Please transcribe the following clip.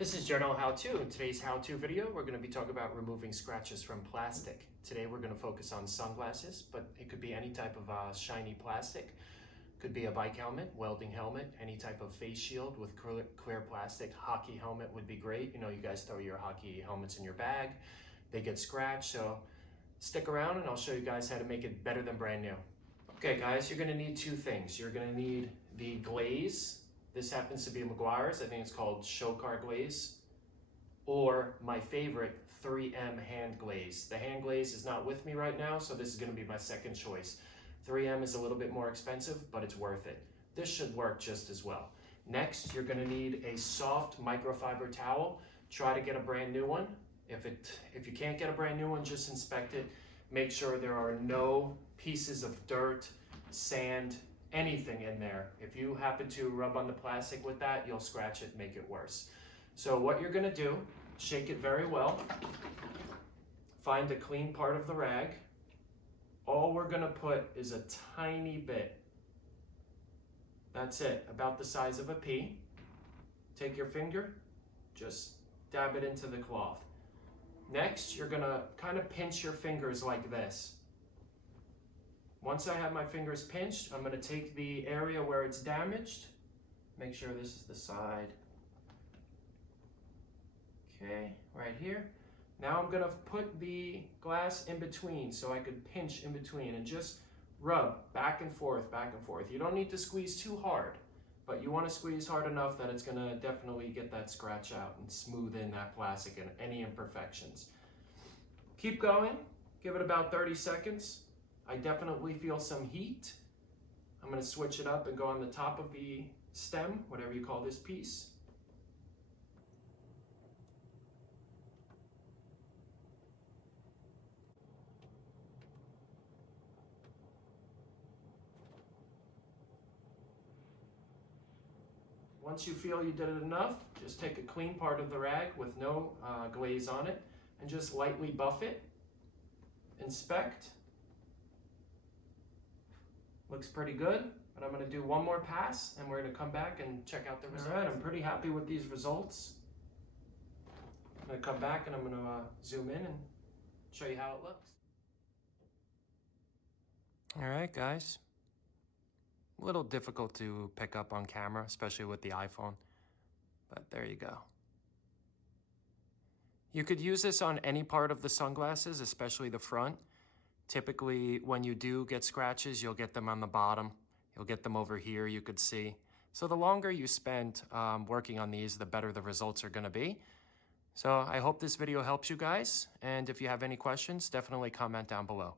This is Journal How To. In today's how-to video, we're going to be talking about removing scratches from plastic. Today we're going to focus on sunglasses, but it could be any type of shiny plastic. Could be a bike helmet, welding helmet, any type of face shield with clear plastic. Hockey helmet would be great. You know, you guys throw your hockey helmets in your bag. They get scratched, so stick around and I'll show you guys how to make it better than brand new. Okay guys, you're going to need two things. You're going to need the glaze. This happens to be Meguiar's. I think it's called Shocar glaze, or my favorite 3M hand glaze. The hand glaze is not with me right now, so this is going to be my second choice. 3M is a little bit more expensive, but it's worth it. This should work just as well. Next, you're going to need a soft microfiber towel. Try to get a brand new one. If you can't get a brand new one, just inspect it. Make sure there are no pieces of dirt, sand, anything in there. If you happen to rub on the plastic with that, you'll scratch it, make it worse. So what you're gonna do, shake it very well. Find a clean part of the rag. All we're gonna put is a tiny bit. That's it, about the size of a pea. Take your finger, just dab it into the cloth. Next, you're gonna kind of pinch your fingers like this. Once I have my fingers pinched, I'm going to take the area where it's damaged. Make sure this is the side. Okay, right here. Now I'm going to put the glass in between so I could pinch in between and just rub back and forth, back and forth. You don't need to squeeze too hard, but you want to squeeze hard enough that it's going to definitely get that scratch out and smooth in that plastic and any imperfections. Keep going. Give it about 30 seconds. I definitely feel some heat. I'm going to switch it up and go on the top of the stem, whatever you call this piece. Once you feel you did it enough, just take a clean part of the rag with no glaze on it and just lightly buff it. Inspect. Looks pretty good, but I'm going to do one more pass and we're going to come back and check out the results. All right, I'm pretty happy with these results. I'm going to come back and I'm going to zoom in and show you how it looks. All right, guys. A little difficult to pick up on camera, especially with the iPhone, but there you go. You could use this on any part of the sunglasses, especially the front. Typically, when you do get scratches, you'll get them on the bottom. You'll get them over here, you could see. So the longer you spend working on these, the better the results are gonna be. So I hope this video helps you guys. And if you have any questions, definitely comment down below.